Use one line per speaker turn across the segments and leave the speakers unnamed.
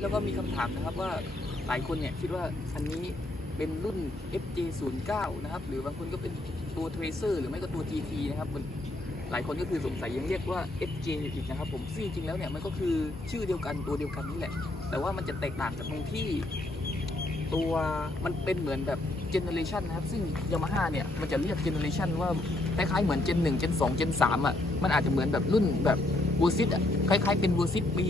แล้วก็มีคำถามนะครับว่าหลายคนเนี่ยคิดว่าอันนี้เป็นรุ่น FJ09 นะครับ หรือบางคนก็เป็นตัว Tracer หรือไม่ก็ตัว GT นะครับหลายคนก็คือสงสัยยังเรียกว่า FJ อีกนะครับผมซึ่งจริงแล้วเนี่ยมันก็คือชื่อเดียวกันตัวเดียวกันนี่แหละ แต่ว่ามันจะแตกต่างจากตรงที่ ตัวมันเป็นเหมือนแบบเจเนอเรชันนะครับ ซึ่งยามาฮ่าเนี่ยมันจะเรียกเจเนอเรชันว่าคล้ายๆเหมือนเจน1เจน2เจน3อะมันอาจจะเหมือนแบบรุ่นแบบวูซิตอะคล้ายๆเป็นวูซิตปี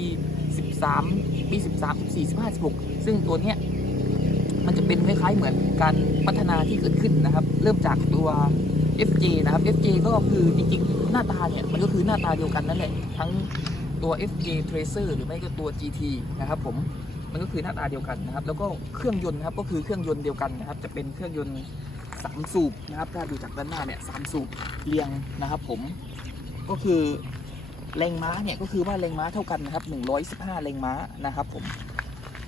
13 ปี 13 14 15 16 ซึ่งตัวเนี้ยมันจะเป็นคล้ายๆเหมือนการพัฒนาที่เกิดขึ้นนะครับ เริ่มจากตัว FJ นะครับ FJ ก็คือจริงๆ หน้าตาเนี่ย มันก็คือหน้าตาเดียวกันนั่นแหละ ทั้งตัว FJ Tracer หรือไม่ก็ตัว GT นะครับผมมันก็คือหน้าตาเดียวกันนะครับ แล้วก็เครื่องยนต์นะครับก็คือเครื่องยนต์เดียวกันนะครับ จะเป็นเครื่องยนต์สามสูบนะครับ ถ้าดูจากด้านหน้าเนี่ยสามสูบเรียงนะครับ ผมก็คือ แรงม้าเนี่ยก็คือว่าแรงม้าเท่ากันนะครับ115แรงม้านะครับผม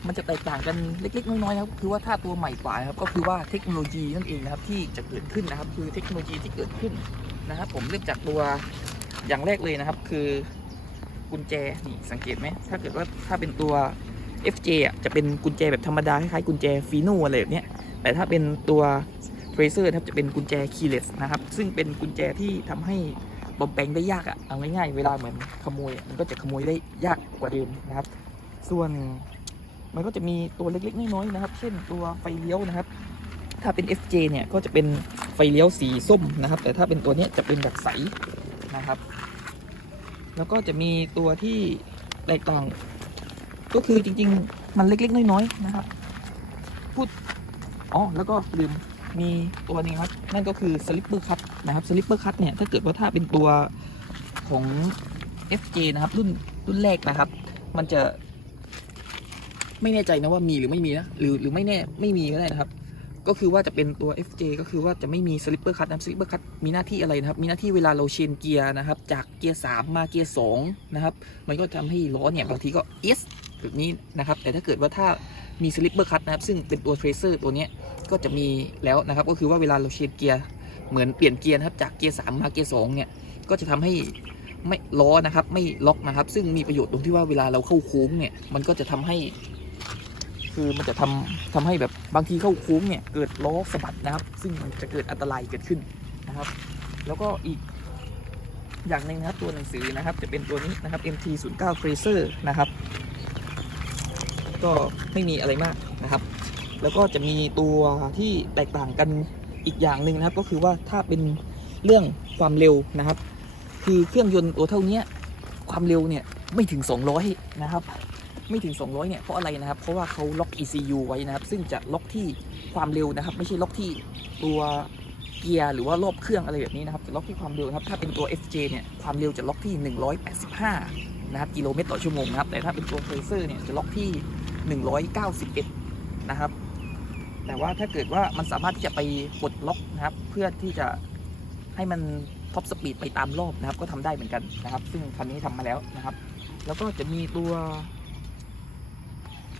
มันจะแตกต่างกันเล็กๆน้อยๆครับคือว่าถ้าตัวใหม่กว่าครับก็คือว่าเทคโนโลยีนั่นเองนะครับที่จะเกิดขึ้นนะครับ คือเทคโนโลยีที่เกิดขึ้นนะครับ ผมเริ่มจากตัวอย่างแรกเลยนะครับ คือกุญแจนี่สังเกตไหมถ้าเกิดว่าถ้าเป็นตัว FJ อะจะเป็นกุญแจแบบธรรมดาคล้ายๆกุญแจฟีโนอะไรแบบเนี้ยแต่ถ้าเป็นตัว Tracer นะครับจะเป็นกุญแจ keyless นะครับ ซึ่งเป็นกุญแจที่ทำให้ อมแปลงได้ยากอะเอาง่ายๆเวลาเหมือนขโมยมันก็จะขโมยได้ยากกว่าเดิมนะครับ ส่วนมันก็จะมีตัวเล็กๆน้อยๆนะครับ เช่นตัวไฟเลี้ยวนะครับ ถ้าเป็น FJ เนี่ยก็จะเป็นไฟเลี้ยวสีส้มนะครับ แต่ถ้าเป็นตัวนี้จะเป็นแบบใสนะครับ แล้วก็จะมีตัวที่แตกต่าง ก็คือจริง ๆ มันเล็กๆน้อยๆนะครับ พูดอ๋อแล้วก็ลืมมีตัวนี้ครับ นั่นก็คือสลิปเปอร์คัต นะครับสลิปเปอร์คัตเนี่ยถ้าเกิดว่าถ้าเป็นตัวของ FJ นะครับรุ่นรุ่นแรกนะครับ มันจะ ไม่แน่ใจนะว่ามีหรือไม่มีนะหรือหรือไม่แน่ไม่มีก็ได้นะครับ ก็คือว่าจะเป็นตัว FJ ก็คือว่าจะไม่มีสลิปเปอร์คัตนะสลิปเปอร์คัตมีหน้าที่อะไรนะครับ มีหน้าที่เวลาเราเชนเกียร์นะครับ จากเกียร์3มาเกียร์2นะครับ มันก็ทำให้ล้อเนี่ยบางทีก็เอสแบบนี้นะครับ แต่ถ้าเกิดว่าถ้ามีสลิปเปอร์คัตนะครับ ซึ่งเป็นตัวเทรเซอร์ตัวนี้ก็จะมีแล้วนะครับ ก็คือว่าเวลาเราเชนเกียร์ เหมือนเปลี่ยนเกียร์นะครับจากเกียร์3มาเกียร์2เนี่ยก็จะทำให้ไม่ล้อนะครับ ไม่ล็อกนะครับ ซึ่งมีประโยชน์ตรงที่ว่าเวลาเราเข้าโค้งเนี่ยมันก็จะทำให้ คือมันจะทำทำให้แบบบางทีเข้าโค้งเนี่ยเกิดล้อสะบัดนะครับ ซึ่งมันจะเกิดอันตรายเกิดขึ้นนะครับ แล้วก็อีกอย่างหนึ่งนะครับตัวหนังสือนะครับ จะเป็นตัวนี้นะครับ MT 0 9 Tracer นะครับ ก็ไม่มีอะไรมากนะครับ แล้วก็จะมีตัวที่แตกต่างกัน อีกอย่างหนึ่งนะครับก็คือว่าถ้าเป็นเรื่องความเร็วนะครับ คือเครื่องยนต์ตัวเท่าเนี้ยความเร็วเนี่ยไม่ถึง 200 นะครับ ไม่ถึง 200 เนี่ยเพราะอะไรนะครับ เพราะว่าเขาล็อก ECU ไว้นะครับ ซึ่งจะล็อกที่ความเร็วนะครับ ไม่ใช่ล็อกที่ตัวเกียร์หรือว่ารอบเครื่องอะไรแบบนี้นะครับจะล็อกที่ความเร็วนะครับถ้าเป็นตัว FJ เนี่ยความเร็วจะล็อกที่ 185 นะครับกิโลเมตรต่อชั่วโมงนะครับแต่ถ้าเป็นตัว Tracer เนี่ยจะล็อกที่ 191 นะครับ แต่ว่าถ้าเกิดว่ามันสามารถที่จะไปปลดล็อกนะครับ เพื่อที่จะให้มันท็อปสปีดไปตามรอบนะครับ ก็ทำได้เหมือนกันนะครับ ซึ่งคันนี้ทำมาแล้วนะครับ แล้วก็จะมีตัว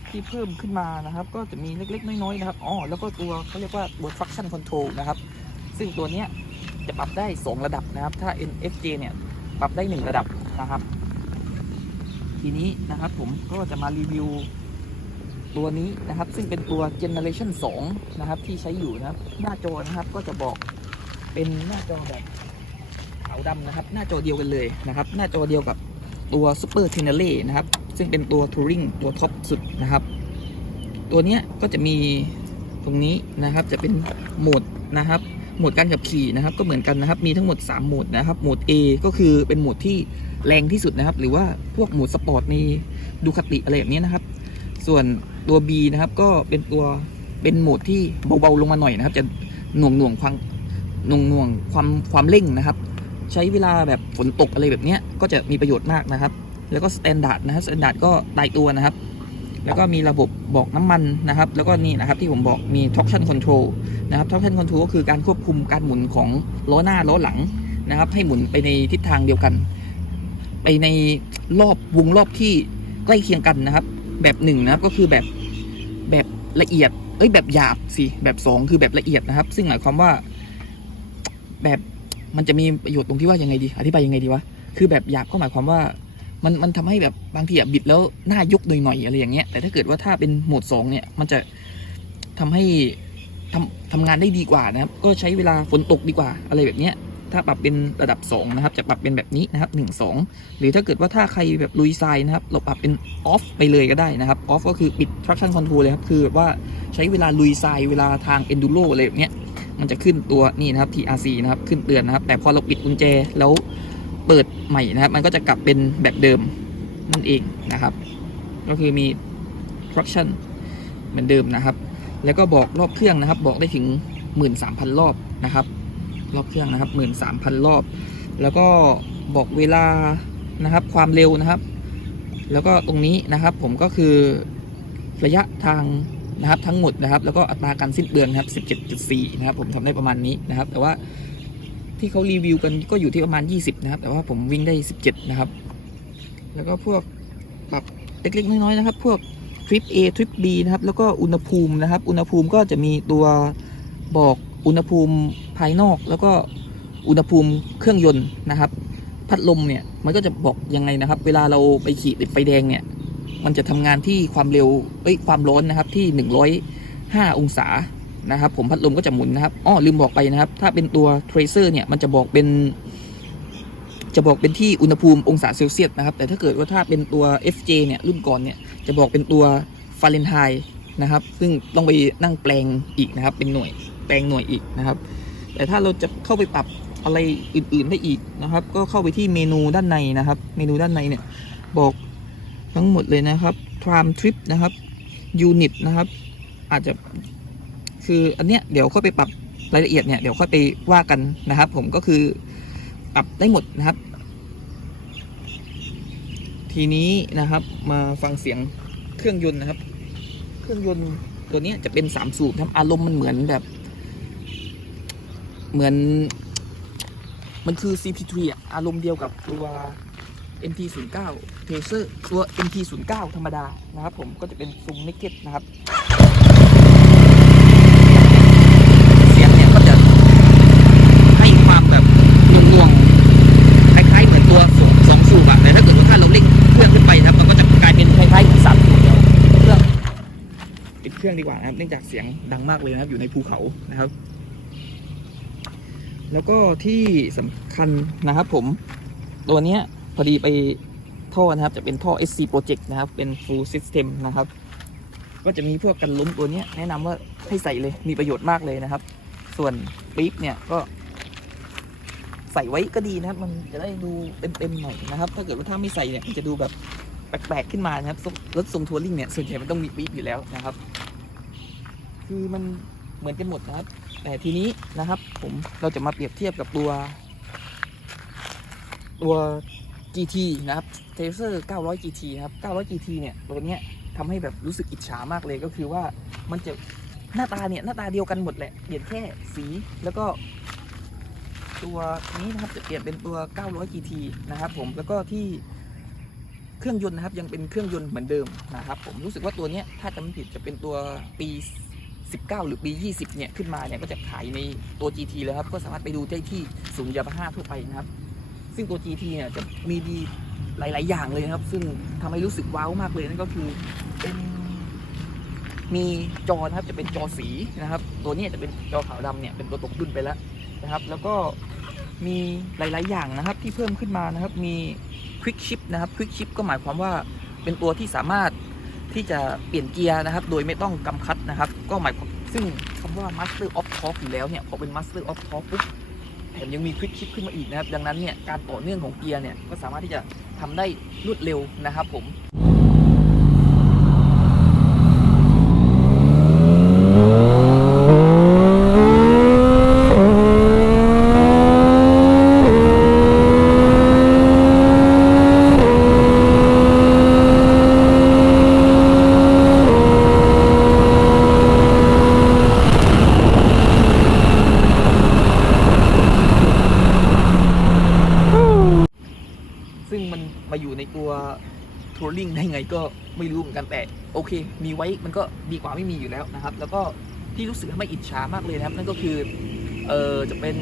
ที่เพิ่มขึ้นมานะครับ ก็จะมีเล็ก ๆ น้อยๆนะครับอ๋อแล้วก็ตัวเขาเรียกว่าตัว traction control นะครับ ซึ่งตัวเนี้ยจะปรับได้ 2 ระดับนะครับ ถ้า NFJ เนี่ยปรับได้ 1 ระดับนะครับ ทีนี้นะครับผมก็จะมารีวิว ตัวนี้นะครับ ซึ่งเป็นตัว generation 2 นะครับ ที่ใช้อยู่นะครับ หน้าจอนะครับก็จะบอกเป็นหน้าจอแบบขาวดำนะครับ หน้าจอเดียวกันเลยนะครับ หน้าจอเดียวกับตัว Super t e n e r e นะครับ ซึ่งเป็นตัว Touring ตัวท็อปสุดนะครับ ตัวเนี้ยก็จะมีตรงนี้นะครับจะเป็นโหมดนะครับโหมดการขับขี่นะครับก็เหมือนกันนะครับ มีทั้งหมด 3 โหมดนะครับ โหมด A ก็คือเป็นโหมดที่แรงที่สุดนะครับ หรือว่าพวกโหมดสปอร์ตในดูคติอะไรแบบนี้นะครับ ส่วน ตัว B นะครับ ก็เป็นตัวเป็นโหมดที่เบาๆลงมาหน่อยนะครับ จะหน่วงหน่วงความหน่วงหน่วงความความเร่งนะครับ ใช้เวลาแบบฝนตกอะไรแบบนี้ก็จะมีประโยชน์มากนะครับ แล้วก็สแตนดาร์ดนะครับสแตนดาร์ดก็ตายตัวนะครับ แล้วก็มีระบบบอกน้ำมันนะครับ แล้วก็นี่นะครับที่ผมบอกมี traction control นะครับ traction control ก็คือการควบคุมการหมุนของล้อหน้าล้อหลังนะครับ ให้หมุนไปในทิศทางเดียวกัน ไปในรอบวงรอบที่ใกล้เคียงกันนะครับ แบบหนึ่งนะครับก็คือแบบแบบละเอียด เอ้ยแบบหยาบสิแบบสองคือแบบละเอียดนะครับ ซึ่งหมายความว่า แบบมันจะมีประโยชน์ตรงที่ว่ายังไงดี อธิบายยังไงดีวะคือแบบหยาบก็หมายความว่า มันมันทำให้แบบบางทีอะบิดแล้วหน้ายกหน่อยๆอะไรอย่างเงี้ยแต่ถ้าเกิดว่าถ้าเป็นโหมดสองเนี่ย มันจะทำให้ทำทำงานได้ดีกว่านะครับ ก็ใช้เวลาฝนตกดีกว่าอะไรแบบเนี้ย ถ้าปรับเป็นระดับ 2 นะครับ จะปรับเป็นแบบนี้นะครับ 1 2 หรือถ้าเกิดว่าถ้าใครแบบลุยทรายนะครับ เราปรับเป็นออฟไปเลยก็ได้นะครับออฟก็คือปิด traction control เลยครับ คือแบบว่าใช้เวลาลุยทรายเวลาทาง enduro อะไรแบบเนี้ยมันจะขึ้นตัวนี่นะครับ TRC นะครับ ขึ้นเตือนนะครับ แต่พอเราปิดกุญแจแล้วเปิดใหม่นะครับ มันก็จะกลับเป็นแบบเดิมนั่นเองนะครับ ก็คือมี traction เหมือนเดิมนะครับ แล้วก็บอกรอบเครื่องนะครับ บอกได้ถึง 13,000 รอบนะครับ รอบเครื่องนะครับ 13,000 รอบ แล้วก็บอกเวลานะครับ ความเร็วนะครับ แล้วก็ตรงนี้นะครับผมก็คือระยะทางนะครับทั้งหมดนะครับ แล้วก็อัตราการสิ้นเปลืองนะครับ 17.4 นะครับ ผมทำได้ประมาณนี้นะครับ แต่ว่าที่เขารีวิวกันก็อยู่ที่ประมาณ 20 นะครับ แต่ว่าผมวิ่งได้ 17 นะครับ แล้วก็พวกปรับเล็กๆน้อยๆนะครับ พวกทริป A ทริป B นะครับ แล้วก็อุณหภูมินะครับ อุณหภูมิก็จะมีตัวบอกอุณหภูมิายนอก แล้วก็อุณหภูมิเครื่องยนต์นะครับ พัดลมเนี่ยมันก็จะบอกยังไงนะครับ เวลาเราไปขี่ติดไฟแดงเนี่ยมันจะทำงานที่ความเร็วเอ้ยความร้อนนะครับที่ 105 องศานะครับ ผมพัดลมก็จะหมุนนะครับอ้อลืมบอกไปนะครับ ถ้าเป็นตัว Tracer เนี่ยมันจะบอกเป็น จะบอกเป็นที่อุณหภูมิองศาเซลเซียสนะครับ แต่ถ้าเกิดว่าถ้าเป็นตัว FJ เนี่ยรุ่นก่อนเนี่ยจะบอกเป็นตัวฟาเรนไฮต์นะครับ ซึ่งต้องไปนั่งแปลงอีกนะครับ เป็นหน่วยแปลงหน่วยอีกนะครับ แต่ถ้าเราจะเข้าไปปรับอะไรอื่นๆได้อีกนะครับ ก็เข้าไปที่เมนูด้านในนะครับ เมนูด้านในเนี่ยบอกทั้งหมดเลยนะครับ time trip นะครับ unit นะครับ อาจจะคืออันเนี้ยเดี๋ยวค่อยไปปรับรายละเอียดเนี่ยเดี๋ยวค่อยไปว่ากันนะครับ ผมก็คือปรับได้หมดนะครับ ทีนี้นะครับมาฟังเสียงเครื่องยนต์นะครับ เครื่องยนต์ตัวนี้จะเป็นสามสูบนะอารมณ์มันเหมือนแบบ เหมือน มันคือ CP3 อะอารมณ์เดียวกับตัว MT09 Tracer ตัว MT09 ธรรมดานะครับผมก็จะเป็นซูม naked นะครับเสียงเนี่ยก็จะให้ความแบบงวงๆคล้ายๆเหมือนตัวสองสองสูบอะแต่ถ้าเกิดถ้าเราเร่งเครื่องขึ้นไปนะครับมันก็จะกลายเป็นคล้ายๆกับสามสูบเดียวเครื่องปิดเครื่องดีกว่านะครับเนื่องจากเสียงดังมากเลยนะครับอยู่ในภูเขานะครับ แล้วก็ที่สำคัญนะครับผมตัวเนี้ยพอดีไปท่อนะครับ จะเป็นท่อ SC Project นะครับ เป็น full system นะครับ ก็จะมีพวกกันล้มตัวเนี้ยแนะนำว่าให้ใส่เลยมีประโยชน์มากเลยนะครับ ส่วนปี๊บเนี่ยก็ใส่ไว้ก็ดีนะครับ มันจะได้ดูเต็มๆหน่อยนะครับ ถ้าเกิดว่าถ้าไม่ใส่เนี่ยมันจะดูแบบแปลกๆขึ้นมานะครับรถทรงทัวริงเนี่ยส่วนใหญ่มันต้องมีปี๊บอยู่แล้วนะครับ คือมันเหมือนกันหมดนะครับ แต่ทีนี้นะครับผมเราจะมาเปรียบเทียบกับตัว ตัว GT นะครับ t r a c e r 900 GT นะครับ900 GT เนี่ยตัวเนี้ยทำให้แบบรู้สึกอิจฉามากเลยก็คือว่ามันจะหน้าตาเนี่ยหน้าตาเดียวกันหมดแหละเปลี่ยนแค่สีแล้วก็ตัวนี้นะครับจะเปลี่ยนเป็นตัว 900 GT นะครับผมแล้วก็ที่เครื่องยนต์นะครับยังเป็นเครื่องยนต์เหมือนเดิมนะครับผมรู้สึกว่าตัวเนี้ยถ้าจำไม่ผิดจะเป็นตัวปี 19 หรือปี 20 เนี่ยขึ้นมาเนี่ยก็จะขายในตัว GT แล้วครับ ก็สามารถไปดูได้ที่ศูนย์ยามาฮ่าทั่วไปนะครับ ซึ่งตัว GT เนี่ยจะมีดีหลาย ๆ อย่างเลยนะครับ ซึ่งทำให้รู้สึกว้าวมากเลยนั่นก็คือเป็นมีจอนะครับจะเป็นจอสีนะครับ ตัวเนี้จะเป็นจอขาวดำเนี่ยเป็นตัวตกรุ่นไปแล้วนะครับ แล้วก็มีหลาย ๆ อย่างนะครับที่เพิ่มขึ้นมานะครับมี Quick Shift นะครับ Quick Shift ก็หมายความว่าเป็นตัวที่สามารถ ที่จะเปลี่ยนเกียร์นะครับ โดยไม่ต้องกำคัดนะครับ ก็หมายความซึ่งคำว่า Master of Torque อยู่แล้วเนี่ยพอเป็น Master of Torque ปุ๊บแถมยังมีควิกชิปขึ้นมาอีกนะครับ ดังนั้นเนี่ยการต่อเนื่องของเกียร์เนี่ยก็สามารถที่จะทำได้รวดเร็วนะครับผม ซึ่งมันมาอยู่ในตัวทัวริงได้ไงก็ไม่รู้เหมือนกันแต่โอเค มีไว้มันก็ดีกว่าไมีอยู่แล้วนะครับ แล้วก็ที่รู้สึกทำให้อิจฉามากเลยนะครับ นั่นก็คือเออจะเป็น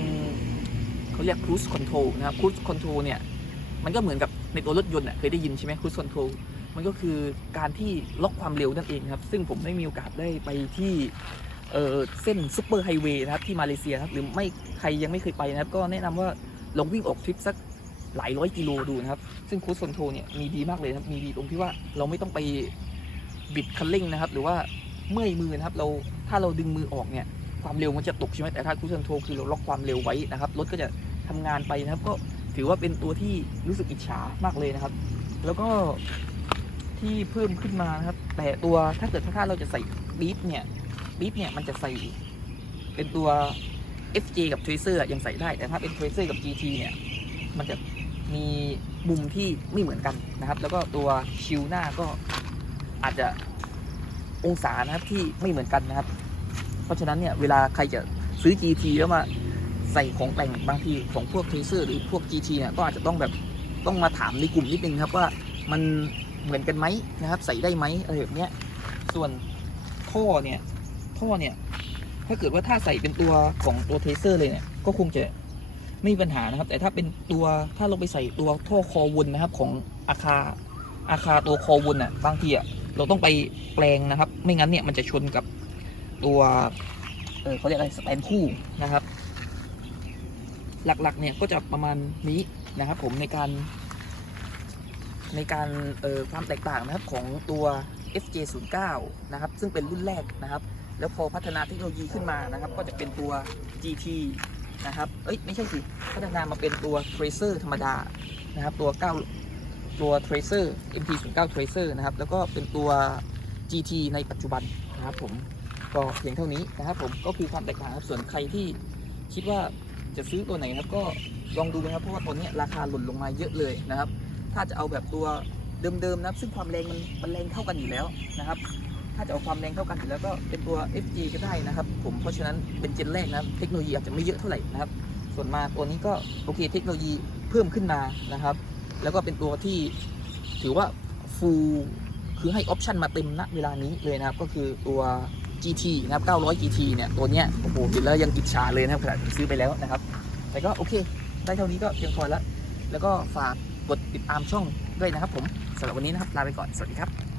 เขาเรียก cruise control นะครับ cruise control เนี่ยมันก็เหมือนกับในตัวรถยนต์อะเคยได้ยินใช่ไหมค u ู e คอนโทรลมันก็คือการที่ล็อกความเร็วนั่นเองครับ ซึ่งผมได้มีโอกาสได้ไปที่เออเส้นซูเปอร์ไฮเวย์นะครับที่มาเลเซียครับหรือไม่ใครยังไม่เคยไปนะครับ ก็แนะนำว่าลองวิ่งออกทริปสักหลายร้อยกิโลดูนะครับ ซึ่งคู e คอนโทรเนี่ยมีดีมากเลยครับมีดีตรงที่ว่าเราไม่ต้องไปบิดคันเร่งนะครับ หรือว่า เมื่อยมือนะครับเราถ้าเราดึงมือออกเนี่ยความเร็วมันจะตกใช่ไหมแต่ถ้าคู e คอนโทคือเราล็อกความเร็วไว้นะครับรถก็จะทำงานไปนะครับก็ถือว่าเป็นตัวที่รู้สึกอิจฉามากเลยนะครับ แล้วก็ที่เพิ่มขึ้นมานะครับ แต่ตัวถ้าเกิดถ้าเราจะใส่บีฟเนี่ยบีฟเนี่ยมันจะใส่เป็นตัว FJ กับ Tracer ยังใส่ได้ แต่ถ้าเป็น Tracer กับ GT เนี่ยมันจะมีมุมที่ไม่เหมือนกันนะครับ แล้วก็ตัวชิลหน้าก็อาจจะ องศานะครับที่ไม่เหมือนกันนะครับ เพราะฉะนั้นเนี่ยเวลาใครจะซื้อ GT แล้วมาใส่ของแต่งบางทีของพวก Tracer หรือพวก GT เนี่ยก็อาจจะต้องแบบต้องมาถามในกลุ่มนิดนึงครับว่ามันเหมือนกันไหมนะครับ ใส่ได้ไหมอะไรแบบเนี้ยส่วนท่อเนี่ยท่อเนี่ยถ้าเกิดว่าถ้าใส่เป็นตัวของตัว Tracer เลยเนี่ยก็คงจะไม่มีปัญหานะครับ แต่ถ้าเป็นตัวถ้าเราไปใส่ตัวท่อคอวนนะครับของอาคาอาคาตัวคอวนอะบางทีอะ เราต้องไปแปลงนะครับ ไม่งั้นเนี่ยมันจะชนกับตัวเออเขาเรียกอะไรสแตนคู่นะครับ หลักๆเนี่ยก็จะประมาณนี้นะครับ ผมในการ ในการเอ่อความแตกต่างนะครับของตัว FJ09 นะครับ ซึ่งเป็นรุ่นแรกนะครับ แล้วพอพัฒนาเทคโนโลยีขึ้นมานะครับ ก็จะเป็นตัว GT นะครับ เอ้ย ไม่ใช่สิ พัฒนามาเป็นตัว Tracer ธรรมดา นะครับ ตัว 9 ตัว Tracer MT09 Tracer นะครับ แล้วก็เป็นตัว GT ในปัจจุบันนะครับผมก็เพียงเท่านี้นะครับผมก็คือความแตกต่างครับส่วนใครที่คิดว่าจะซื้อตัวไหนนะครับก็ลองดูนะครับเพราะว่าตัวนี้ราคาหล่นลงมาเยอะเลยนะครับ ถ้าจะเอาแบบตัวเดิมๆนะครับซึ่งความแรงมันมันแรงเท่ากันอยู่แล้วนะครับ ถ้าจะเอาความแรงเท่ากันอยู่แล้วก็เป็นตัว FG ก็ได้นะครับ ผมเพราะฉะนั้นเป็นเจนแรกนะครับ เทคโนโลยีอาจจะไม่เยอะเท่าไหร่นะครับ ส่วนมาตัวนี้ก็โอเคเทคโนโลยีเพิ่มขึ้นมานะครับ แล้วก็เป็นตัวที่ถือว่าฟูลคือให้ออปชันมาเต็มณเวลานี้เลยนะครับ ก็คือตัว GT นะครับ 900 GT เนี่ย ตัวเนี้ย โอ้โหเห็นแล้วยังอิจฉาเลยนะครับขนาดซื้อไปแล้วนะครับ แต่ก็โอเค ได้เท่านี้ก็เพียงพอแล้ว แล้วก็ฝากกดติดตามช่องด้วยนะครับผมสำหรับวันนี้นะครับ ลาไปก่อน สวัสดีครับ